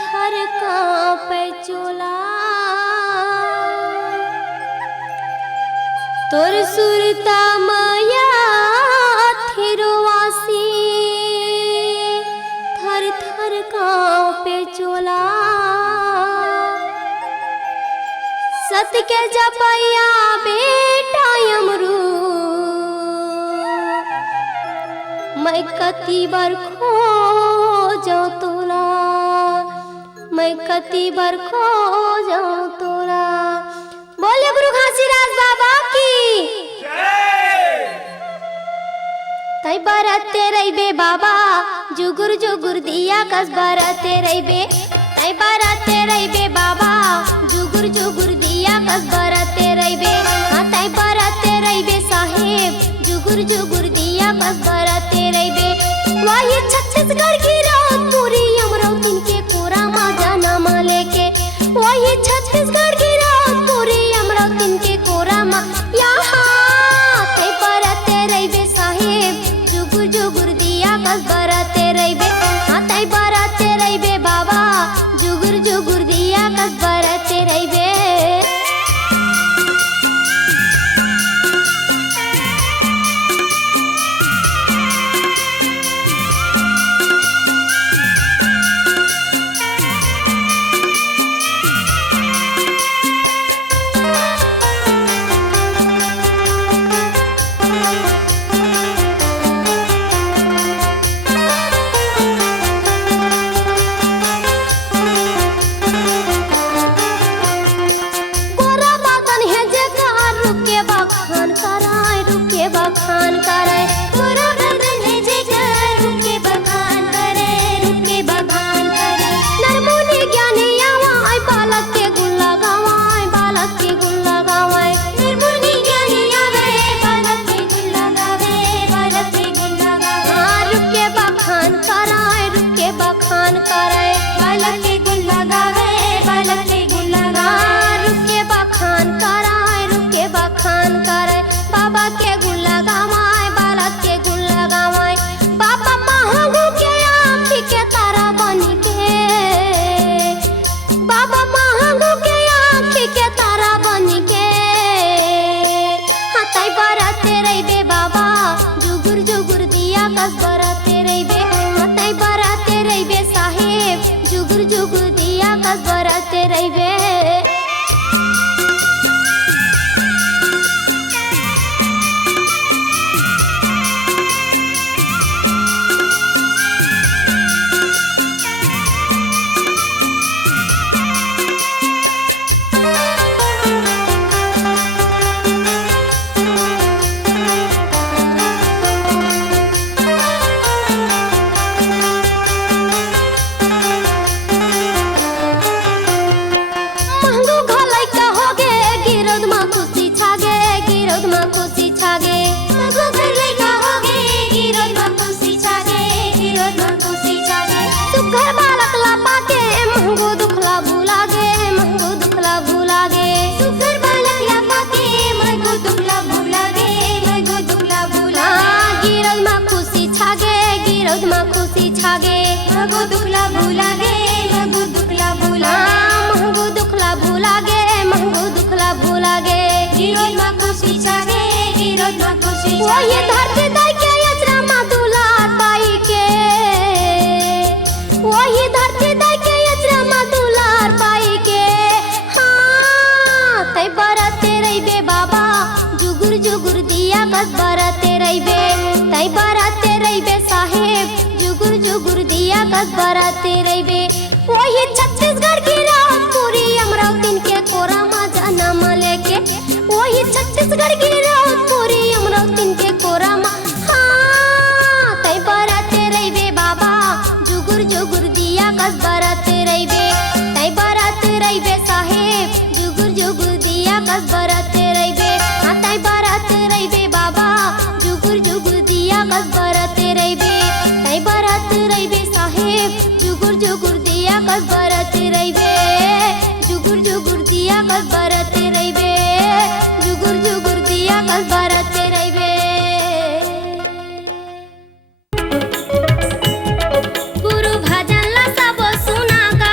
थर कांपे चोला तोर सुरता माया थिरवासी थर थर कांपे चोला सत के जपैया बेटा यमरू मैं कति बार खो जाऊं तोला मैं कति बार खो जाऊं तोला। बोले गुरु घासीदास बाबा की तै बरते रहिबे बाबा जुगुर जुगुर दिया कस बरते रहिबे तै बरते रहिबे बाबा जुगुर जुगुर दिया कस बरते रहिबे हाँ तै बरते रहिबे साहेब जुगुर जुगुर दिया कस बरते रहिबे। वही छत्तीसगढ़ की रात पूरी अमरावती के कोरा मा जाना मा लेके वही छत्तीसगढ़ की रात पूरी अमरावती के कोरा मा यहाँ तै बरते रहिबे साहेब जुगुर जुगुर दिया कस बरते रहिबे हाँ तै बरते रहिबे बाबा जुगुर जुगुर दिया कस बरते रहिबे। बखान करे तोरा बदन है जेकर रुके बखान करे नरमुनि ज्ञानी आवाय बालक के गुण लगावाय बालक के गुण लगावाय नरमुनि ज्ञानी आवे बालक के गुण लगावे रुके बखान कराय रुके बखान कराय बालक के गुण लगावे रुके बखान कराय रुके बखान कराय बाबा के गुण लगावाय बालक के गुण लगावाय बाबा महंगू के आँखी के तारा बनी के बाबा महंगू के आँखी के तारा बनी के हाँ तै बरते रहिबे बाबा जुगुर जुगुर दिया कस बरते रहिबे हाँ तै बरते रहिबे साहेब जुगुर जुगुर दिया कस बरते रहिबे। सुघर बालक लापा के महंगो दुखला भूला गे सुघर बालक लापा के महंगो दुखला भूला गिरद मा खुशी छागे महंगो दुखला भूला महंगो दुखला भूला गे गिरद मा खुशी छागे वही धरती दाई के यचरा मा दुलार पाई के वही धरती दाई के यचरा मा दुलार पाई के हाँ तै बरते रहिबे बाबा जुगुर जुगुर दिया कस बरते रहिबे तै बरते रहिबे साहेब जुगुर जुगुर दिया कस बरते रहिबे। वही छत्तीसगढ़ की रात पूरी अमरावती के कोरा मा जाना मा लेके वही छत्तीसगढ़ की रात पूरी अमरावती के कोरा मा हाँ तै बरते रहिबे बाबा जुगुर जुगुर दिया कस बरते रहिबे तै बरते रहिबे साहेब जुगुर जुगुर दिया कस बरते रहिबे हाँ तै बरते रहिबे बाबा जुगुर जुगुर दिया कस बरते रहिबे तै बरते रहिबे साहेब जुगुर जुगुर दिया कस बरते रहिबे जुगुर जुगुर दिया कस बरते रहिबे जुगुर जुगुर दिया कस बरते रहिबे। गुरु भजन ला सब सुना गा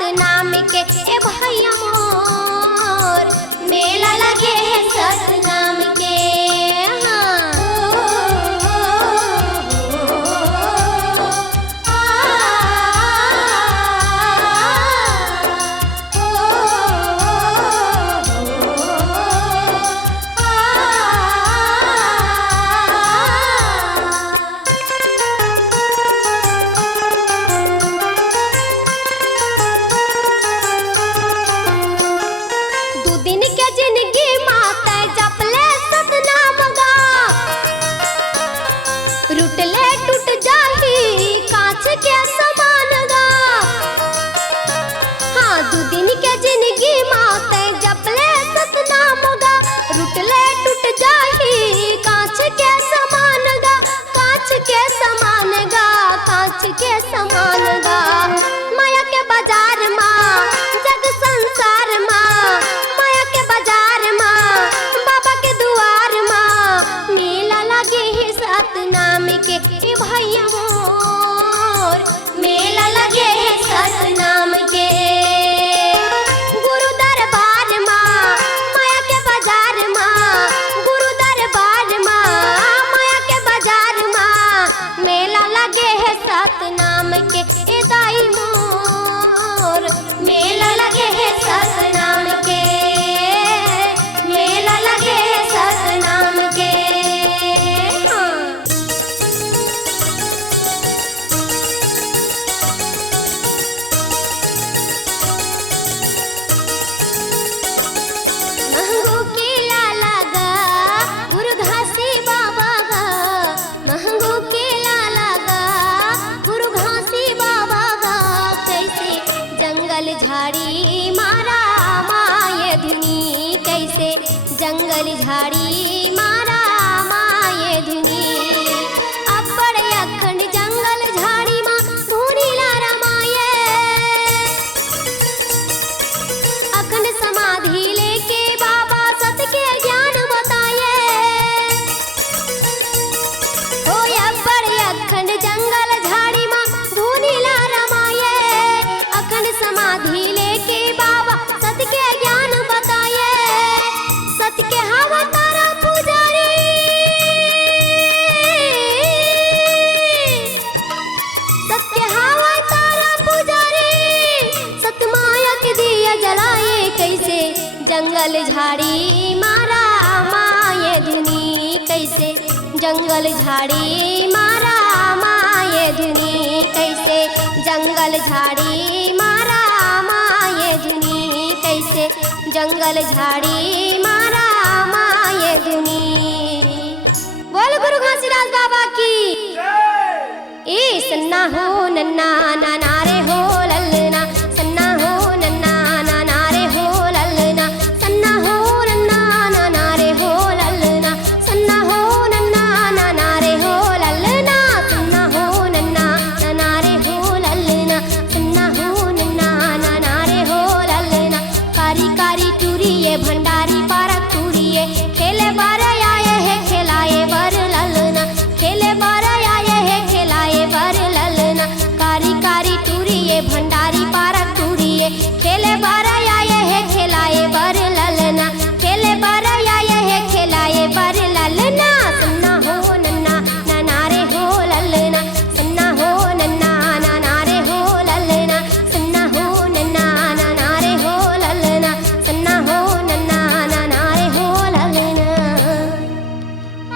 सतनाम के ए भैया मोर मेला लगे है सतनाम के। रुटले टूट जाही कांच के समान गा। हाँ 2 दिन के जिंदगी माते जपले सतनाम गा। रुटले टूट जाही कांच के समान गा। कांच के समान गा, कांच के समान गा। माया के बाजार माँ जग संसार माँ, माया के बाजार माँ बाबा के दुआर माँ मेला लगे है सतनाम के ए भैया मोर मेला लगे है सतनाम के। गुरु दरबार माँ माया के बाजार माँ, गुरु दरबार माँ माया के बाजार माँ मेला लगे है सतनाम के ए दाई मोर मेला लगे है सतनाम के, मेला लगे है सतनाम के। महंगू केला लगा गुरु घासी बाबा गा। महंगू केला लगा गुरु घासी बाबा गा। कैसे जंगल झाड़ी मारा माये धुनी, कैसे जंगल झाड़ी मारा माये धुनी। अब्बड़ अखंड जंगल झाड़ी माँ धुनी लारा माये। अखंड समाधि लेके बाबा सत के ज्ञान बताए। हो अब्बड़ अखंड जंगल झाड़ी माँ धुनी लारा माये। अखंड समाधि लेके बाबा सत के ज्ञान बताए। सत के हवा तारा पुजारी, सत के हवा तारा पुजारी। सत माया के दिया जलाए। कैसे जंगल झाड़ी मारा माये धुनी, कैसे जंगल झाड़ी मारा माये धुनी। कैसे जंगल झाड़ी मारा माये धुनी, कैसे जंगल झाड़ी मारा माये धुनी। बोल गुरु घासीदास बाबा की। ए सन्ना हो नन्ना नाना रे हो ललना, सन्ना हो नन्ना नाना रे हो ललना। सन्ना हो नन्ना नाना रे हो ललना, सन्ना हो नन्ना नाना रे हो ललना। सन्ना हो नन्ना नाना रे हो ललना, सन्ना हो नन्ना नाना रे हो ललना। कारी कारी टूरिये भंडारी पारक टूरिये, खेले बार आए है खिलाए बर ललना। खेले बार आए है खिलाए बर ललना। कारी कारी टूरिये भंडारी पारक टूरिये, खेले बार आए है खिलाए बर ललना। खेले बार आए है खिलाए बर ललना। सन्ना हो नन्ना नाना रे हो ललना, सन्ना हो नन्ना नाना रे हो ललना। सन्ना हो नन्ना नाना रे हो ललना, सन्ना हो नन्ना नाना रे हो ललना।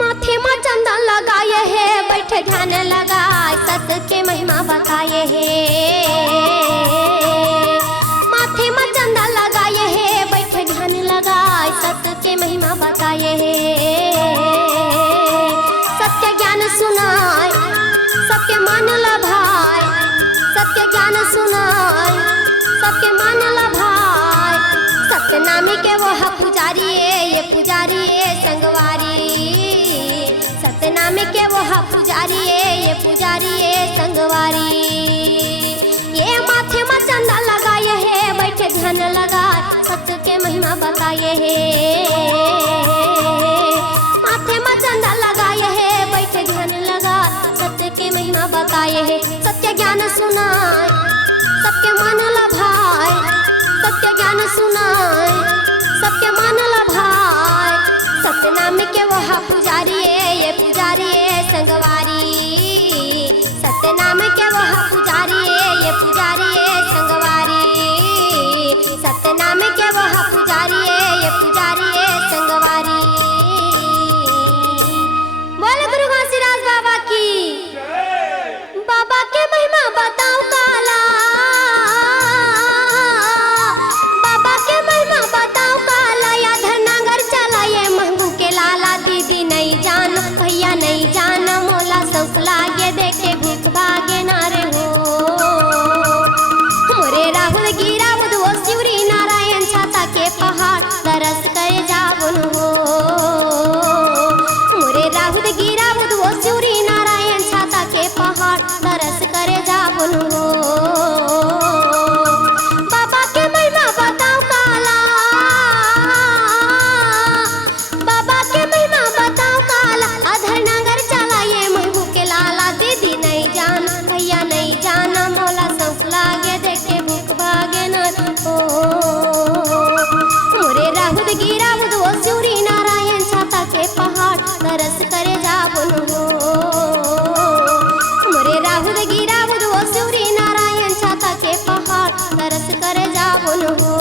माथे में चंदन लगाए है बैठे ध्यान लगाए सत के महिमा बताए है। माथे में चंदन लगाए है बैठे ध्यान लगाए सत के महिमा बताए है। सत्य ज्ञान सुनाए सबके मन लभाए, सत्य ज्ञान सुनाए सबके मन लभाए। सतनामी के वो पुजारी ये पुजारी संगवारी। सतनामी के वो पुजारी ये पुजारी संगवारी। ये माथे में चंदा लगाए है बैठे ध्यान लगा सत के महिमा बताए है। माथे में चंदा लगाए है बैठे ध्यान लगा सत्य के महिमा बताए है। सत्य ज्ञान सुनाए सबके मन लभाए, गान सुनाए सबके मानला भाई सत्यनाम के वह पुजारी ये पुजारी संगवारी सत्यनाम के वह पुजारी ये पुजारी संगवारी सत्यनाम के वह पुजारी ये पुजारी संगवारी। बोल गुरु घासीदास बाबा की बाबा के महिमा बताओ काला बाबा के महिमा बताओ काला या धरनागर चला ये महबू के लाला दीदी नहीं जान भैया नहीं जान मोला शौक लागे देखे भूख भागे नारे हो मोरे राहुल गिरा वो शिवरी नारायण छाता के पहाड़ तरस करे जावन हो मोरे राहुल गिरा वो शिवरी नारायण छाता के पहाड़ तरस करे जावन हो बाबा के महिमा बताओ काला बाबा के महिमा बताओ काला अधर नगर चला ये महबू के लाला दीदी नहीं जान भैया नहीं जान मोला शौक लागे देखे भूख भागे न हो मोरे राहुल गिरा वो शिवरी नारायण छाता के पहाड़ तरस करे जावन हो मोरे राहुल गिरा वो शिवरी नारायण छाता के पहाड़ तरस करे जावन हो।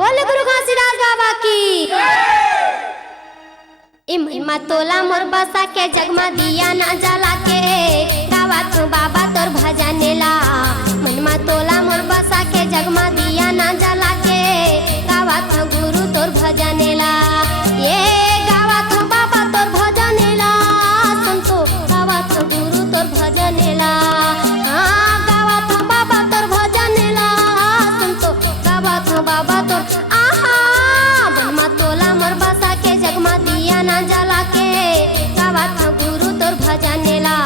बोल गुरु घासीदास बाबा की ए महिमा तोला मोर बसा के जगमा दिया ना जला के गावा तू बाबा तोर भजनेला महिमा तोला मोर बसा के जगमा दिया ना जला के गावा तू गुरु तोर भजनेला ये गावा तू बाबा तोर भजनेला संतो गावा तू गुरु तोर भजनेला हाँ गावा तू बाबा तोर भजनेला संतो गावा तू बाबा तोर आहा महिमा तोला मोर बसा के जगमा दिया ना जला के गावा था गुरु तोर भजनेला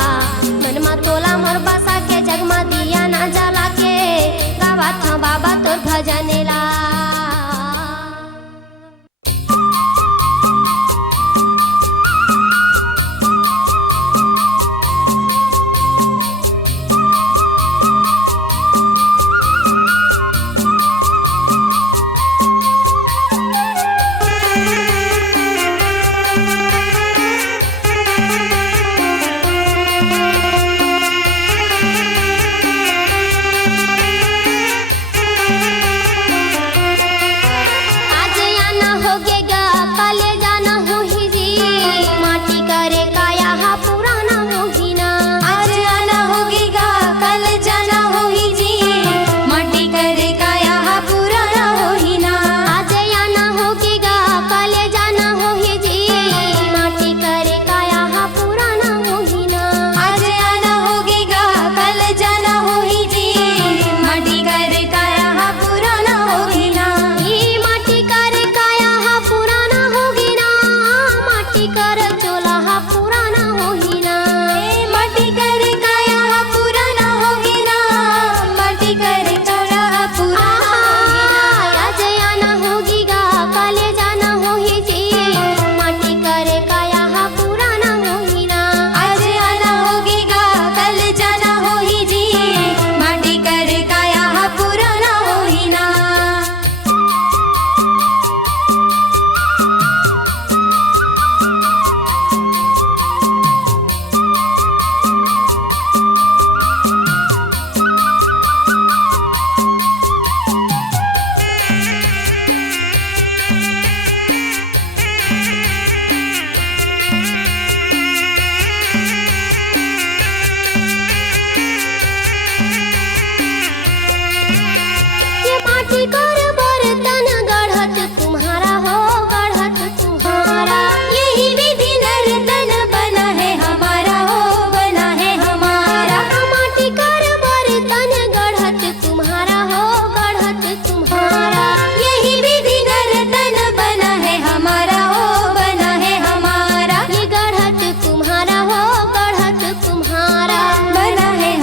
मनमा तोला मोर बसा के जगमा दिया ना जला के गावा था बाबा तोर भजनेला।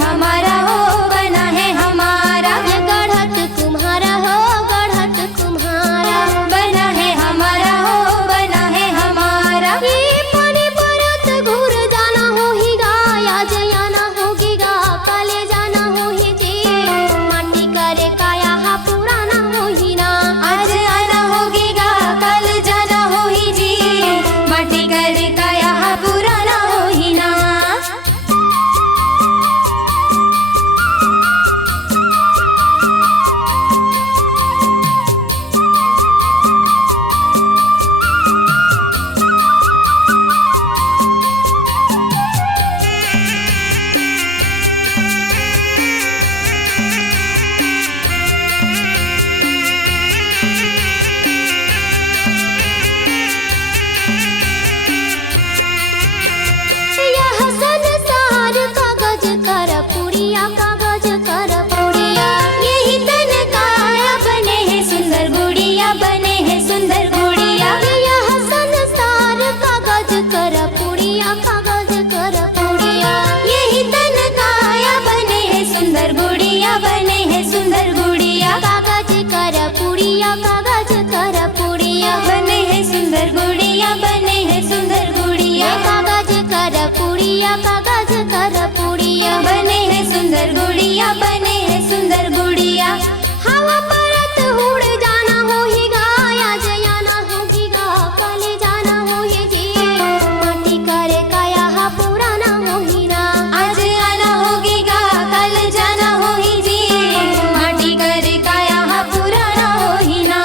बना है हमारा ये गढ़त तुम्हारा हो गुड़िया बने है सुंदर गुड़िया, कागज कर पुड़िया, कागज कर पुड़िया, बने है सुंदर गुड़िया, बने है सुंदर गुड़िया, कागज कर पुड़िया, कागज कर पुड़िया, बने है सुंदर गुड़िया, बने है सुंदर गुड़िया। हवा परत उड़ जाना होहिगा, आज आना होहिगा, कल जाना होहि जी, माटी करे काया हा पुराना होहिना, आज आना होगीगा, कल जाना होही जी, माटी करे काया हा पुराना होही ना।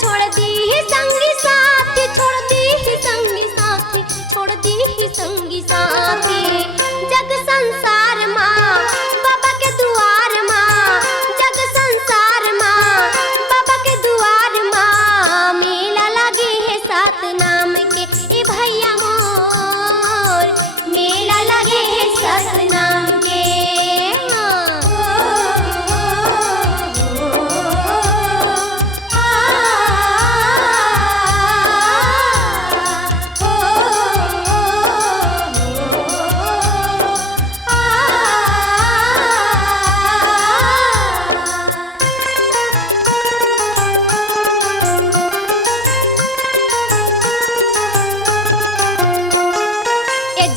छोड़ दी ही संगी साथी, छोड़ दी ही संगी साथी, छोड़ दी ही संगी साथी। जग संसार माँ बाबा के दुआर माँ, जग संसार माँ बाबा के दुआर माँ। मेला लगे है सात नाम के ए भैया मोर, मेला लगे है सात नाम के।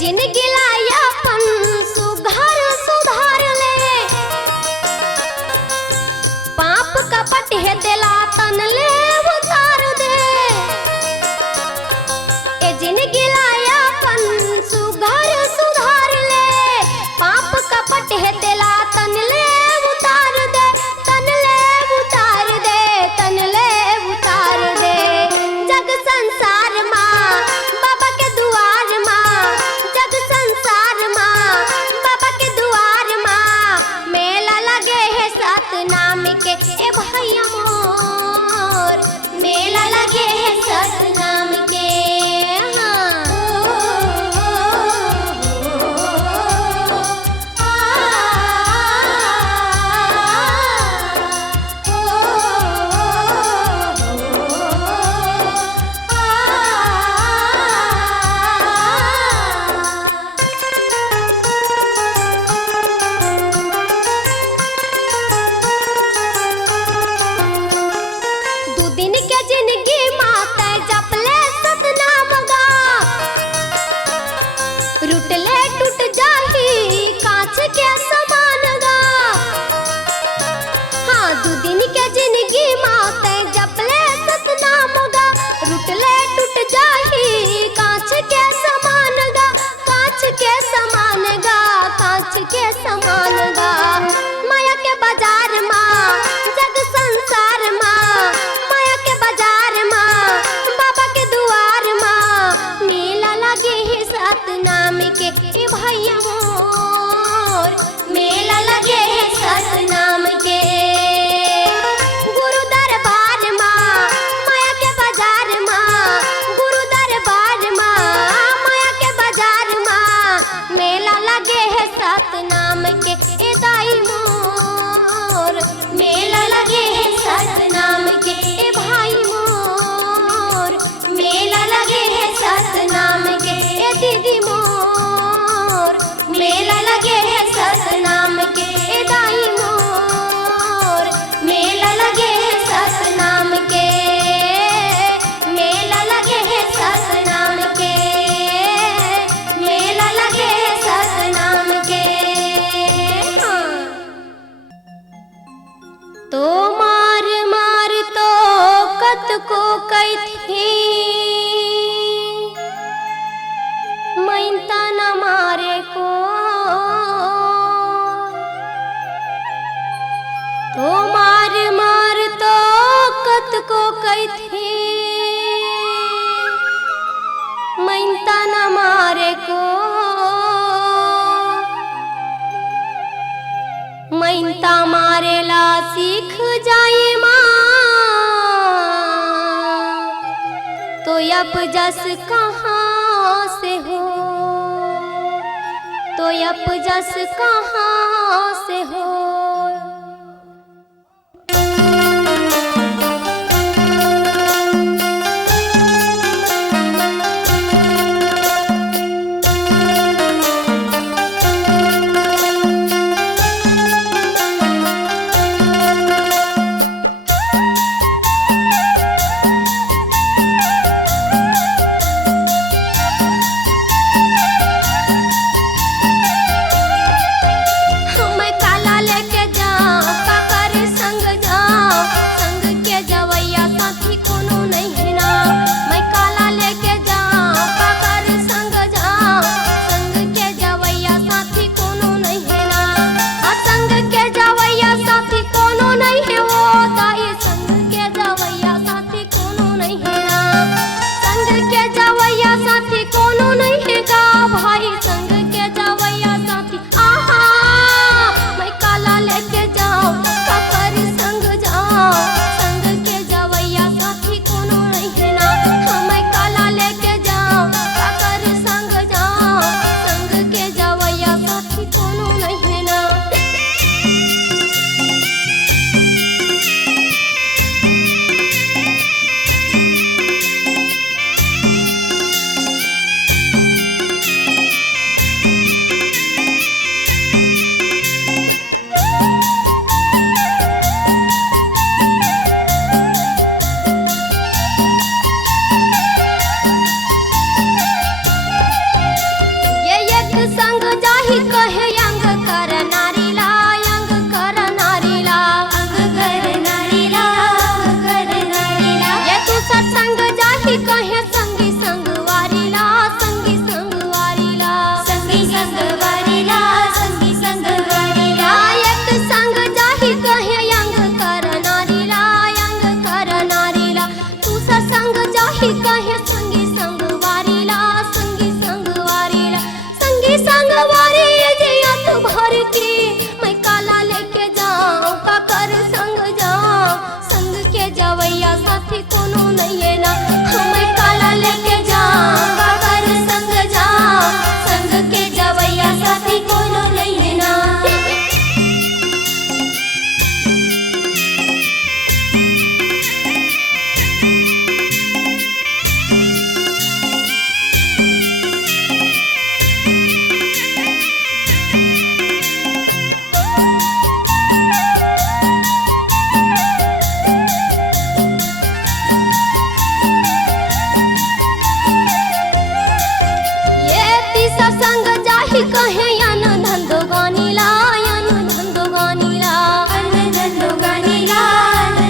जिनगी लायापन सुधार सुधार ले, पाप कपट है दिला तन ले उतार दे। ए जिनगी लायापन सुधार सुधार ले, पाप कपट है दिला तन ले उतार दे, तन ले उतार दे, तन ले उतार दे। जग संसार माँ बाबा के दुआर माँ, जग संसार माँ बाबा के दुआर माँ। मेला लगे है सात नाम के ए भैया मोर, मेला लगे है सात नाम के। दू दिन के जिंदगी माते जपले सतनाम गा, रुटले टूट जाही कांच के समान गा। हाँ दू दिन के जिंदगी माते जपले सतनाम गा, रुटले टूट जाही कांच के समान गा, कांच के समान गा, कांच के समान गा। माया के बाजार माँ जग संसार माँ, माया के बाजार माँ बाबा के दुआर माँ। मेला लगे है सात नाम के ए भैया मोर, मेला लगे है सात नाम के। गुरु दरबार माँ माया के बाजार माँ, गुरु दरबार माँ माया के बाजार माँ। मेला लगे है सात नाम के ए दाई मोर, मेला लगे है सात नाम के ए भाई मोर, मेला लगे है सात नाम के ए दीदी मोर, मेला लगे है सात नाम के ए दाई मोर, मेला लगे है सात नाम के, मेला लगे है सात नाम के, मेला लगे है सात नाम के। हाँ। तो मार मार तो कत को कैथी, मैंता न मारे को। तो मार मार तो कत को कैथी, मैंता न मारे को। मैंता मारेला सीख जाए माँ, तो यप जस कहाँ से हो, तो यप जस कहाँ से हो। मैं काला लेके जाही कहे संगी संगवारीला संगी संगवारीला संगी संगवारीला संगी संगवारीला एक संग जाही कहे यंग करनारीला यंग करनारीला दूसरा संग जाही कहे संगी संगवारीला संगी संगवारीला संगी संगवारी जिया तू भर के मैं काला लेके जाऊं का कर संग जाऊं संग के जवैया साथी कोनो नहीं है ना मैं काला लेके जाऊं का कर संग जाऊं संग के जवैया साथी कोनो नहीं है ना ये तीसरा संग जाही कहे यान धंधो गानीला यान धंधो गानीला धंधो गानीला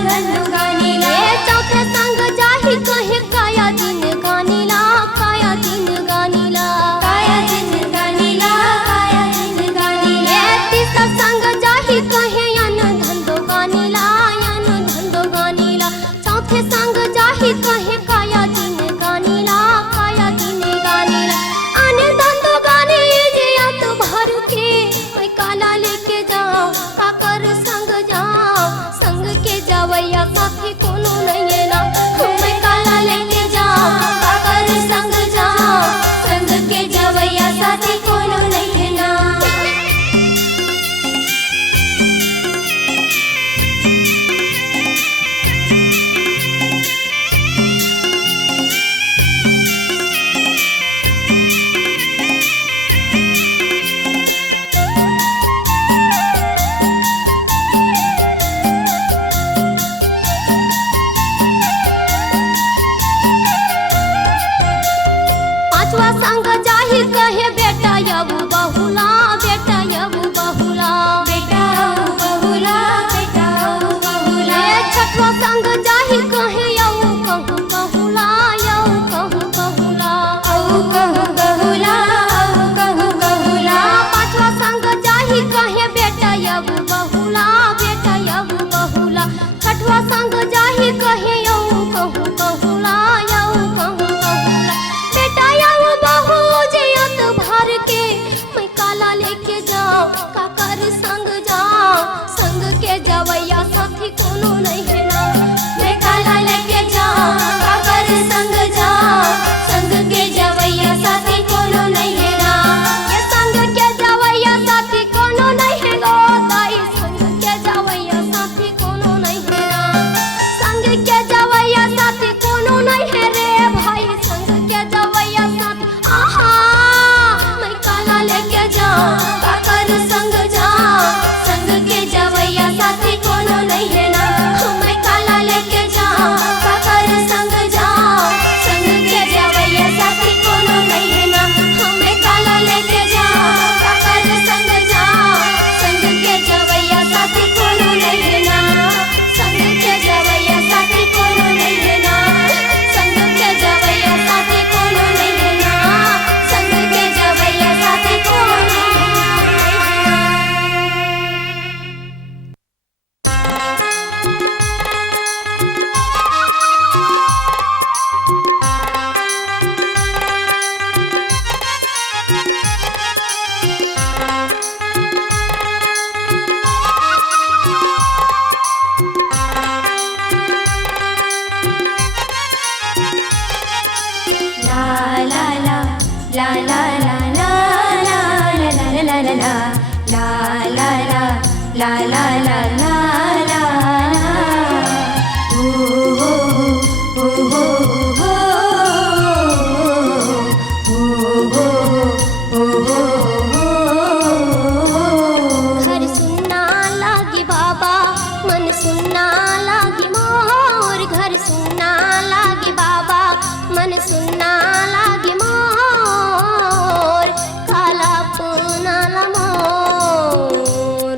धंधो गानीला ये चौथे संग जाही कहे काया दिन गानीला काया दिन गानीला काया दिन गानीला काया दिन गानीला ये तीसरा संग जाही कहे यान धंधो गानीला यान धंधो गानीला चौथे संग जाही कहे काया दिन गानीला काया दिन गानीला आने धंधो गानी जिया तो भर के मैं काला लेके जाऊं काकर संग जाऊं संग के जवैया साथी कोनो नहीं है ना मैं काला लेके जाऊं काकर संग जाऊं संग के जवैया साथी कोनो नहीं है ना पांचवा संग जाही कहे बेटा यबु बहुला बेटा यबु बहुला बेटा बहुला बेटा बहुला ये छठवा संग जाही कहे यऊ कहूँ कहूला यऊ कहूँ कहूला औ कहू गहुला औ कहू गहुला पांचवा संग जाही कहे बेटा यबु बहुला बेटा यबु बहुला छठवा संग जाही कहे यऊ कहूँ कहूला यऊ कहूँ कहूला बेटा यऊ बहु जियत भर के मैं काला लेके जाऊं काकर संग जाऊं संग के जवैया साथी कोनो नहीं है ना मैं काला लेके जाऊं काकर संग जाऊं संग के जवैया साथी कोनो नहीं है ना ये संग के जवैया साथी कोनो नहीं है गो दाई संग के जवैया साथी कोनो नहीं है ना संग के जवैया साथी कोनो नहीं है रे भाई संग के जवैया साथी आहा मैं काला लेके जाऊं काकर संग जाऊं संग के जवैया साथी कोनो नहीं है ना मैं काला लेके जाऊं काकर संग जाऊं संग के जवैया साथी कोनो नहीं है ना मैं काला लेके जाऊं काकर संग जाऊं संग के जवैया साथी कोनो नहीं है ना संग के जवैया साथी कोनो नहीं है ना संग के जवैया साथी कोनो नहीं है ना संग के जवैया साथी कोनो नहीं है ना घर सुनना लागी बाबा मन सुनना लागी मोर घर सुनना लागी बाबा मन सुनना लागी मोर काला पुनाला मोर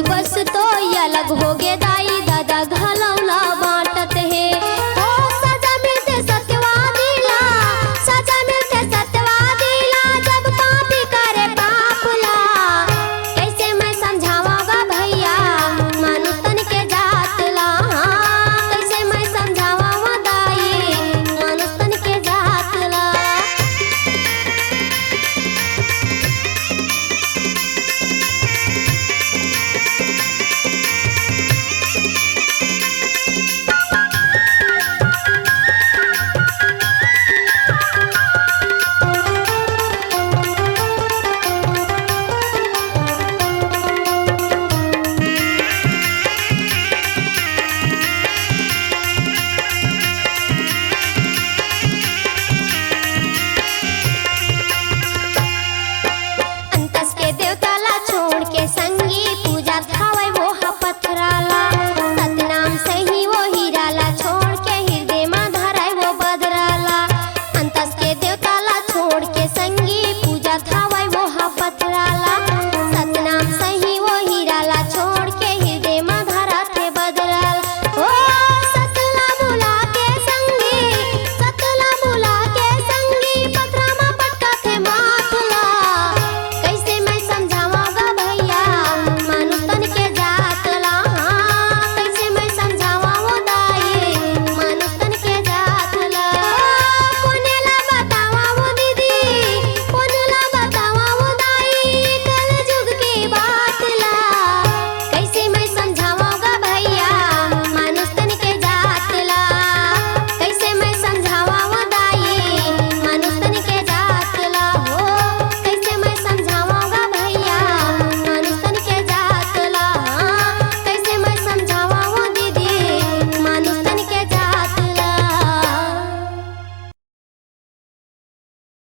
बस तो अलग हो